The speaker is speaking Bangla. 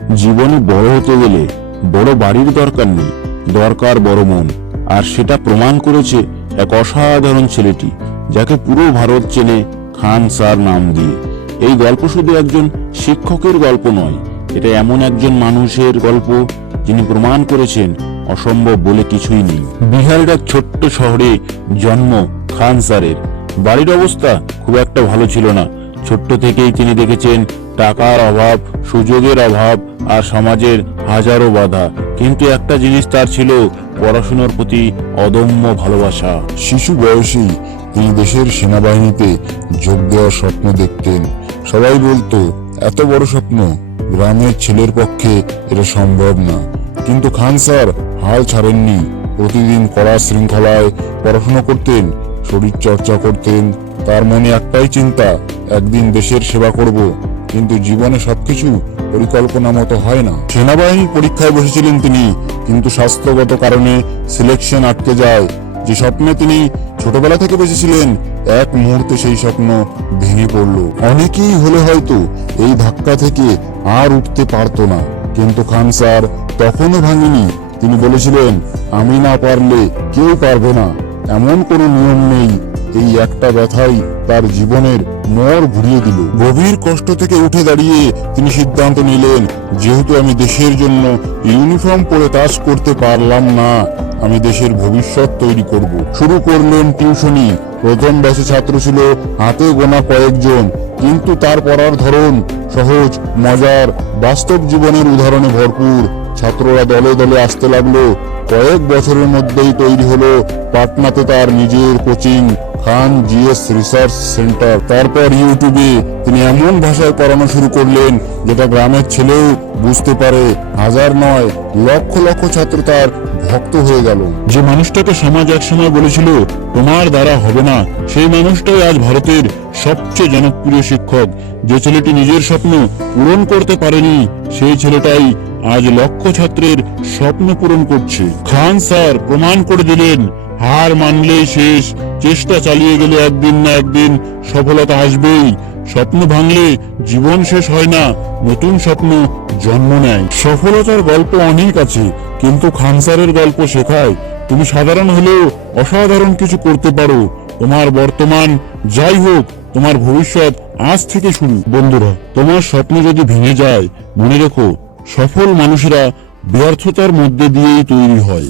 জীবনে বড় হতে গেলে বড় বাড়ির দরকার নেই, দরকার বড় মন। আর সেটা প্রমাণ করেছে এক অসাধারণ ছেলেটি, যাকে পুরো ভারত চেনে খান স্যার নাম দিয়ে। এই গল্প শুধু একজন শিক্ষকের গল্প নয়, এটা এমন একজন মানুষের গল্প, যিনি প্রমাণ করেছেন অসম্ভব বলে কিছুই নেই। বিহারের এক ছোট্ট শহরে জন্ম খান স্যারের। বাড়ির অবস্থা খুব একটা ভালো ছিল না। ছোট্ট থেকেই তিনি দেখেছেন টাকার অভাব, সুযোগের অভাব আর সমাজের হাজারো বাধা। কিন্তু একটা জিনিস তার ছিল পড়াশোনার প্রতি অদম্য ভালোবাসা। শিশু বয়সেই তিনি দেশের সেনাবাহিনীতে যোগ দেওয়ার স্বপ্ন দেখতেন। সবাই বলতো, এত বড় স্বপ্ন, গ্রামের ছেলের পক্ষে এটা সম্ভব না। কিন্তু খান স্যার হাল ছাড়েননি। প্রতিদিন কড়া শৃঙ্খলায় পড়াশোনা করতেন শরীর চর্চা করতেন। তার মনে একটাই চিন্তা, একদিন দেশের সেবা করব। কিন্তু জীবনে সবকিছু পরিকল্পনা মতো হয় না। সেনাবাহিনীর পরীক্ষায় বসেছিলেন তিনি, কিন্তু স্বাস্থ্যগত কারণে সিলেকশন আটকে যায়। যে স্বপ্নে তিনি ছোটবেলা থেকে বেঁচেছিলেন, এক মুহূর্তে সেই স্বপ্ন ভেঙে পড়ল। অনেকেই হলে হয়তো এই ধাক্কা থেকে আর উঠতে পারতো না। কিন্তু খান স্যার তখনও ভাঙেনি। তিনি বলেছিলেন, আমি না পারলে কেউ পারবে না। এমন কোনো নিয়ম নেই এই একটা ব্যথাই তার জীবনের মোড় ঘুরিয়ে দিল। গভীর কষ্ট থেকে উঠে দাঁড়িয়ে তিনি সিদ্ধান্ত নিলেন, যেহেতু আমি দেশের জন্য ইউনিফর্ম পরে কাজ করতে পারলাম না, আমি দেশের ভবিষ্যৎ তৈরি করব। শুরু করলেন টিউশনি। প্রথম ব্যাচে ছাত্র ছিল হাতে গোনা কয়েকজন, কিন্তু তার পড়ার ধরন সহজ, মজার, বাস্তব জীবনের উদাহরণে ভরপুর। ছাত্ররা দলে দলে আসতে লাগল। কয়েক বছরের মধ্যেই তৈরি হলো পাটনাতে তার নিজের coaching. Khan GS research centre. তারপর ইউটিউবে তিনি এমন ভাষায় পড়ানো শুরু করলেন, যেটা গ্রামের ছেলেও বুঝতে পারে। হাজার নয়, লক্ষ লক্ষ ছাত্র তার ভক্ত হয়ে গেল। যে মানুষটাকে সমাজ একসময় বলেছিল, তোমার দ্বারা হবে না। সেই মানুষটাই আজ ভারতের সবচেয়ে জনপ্রিয় শিক্ষক। যে ছেলেটি নিজের স্বপ্ন পূরণ করতে পারেনি, সেই ছেলেটাই আজ লক্ষ ছাত্রের স্বপ্ন পূরণ করছে। খান স্যার প্রমাণ করে দিলেন, হার মানলেই শেষ চেষ্টা চালিয়ে গেলে একদিন না একদিন সফলতা আসবেই। স্বপ্ন ভাঙলে জীবন শেষ হয় না, নতুন স্বপ্ন জন্ম নেয়। সফলতার গল্প অনেক আছে, কিন্তু খান স্যারের গল্প শেখায়। তুমি সাধারণ হলেও অসাধারণ কিছু করতে পারো। তোমার বর্তমান যাই হোক, তোমার ভবিষ্যৎ আজ থেকে শুরু। বন্ধুরা, তোমার স্বপ্ন যদি ভেঙে যায়, মনে রেখো, সফল মানুষেরা ব্যর্থতার মধ্যে দিয়েই তৈরি হয়।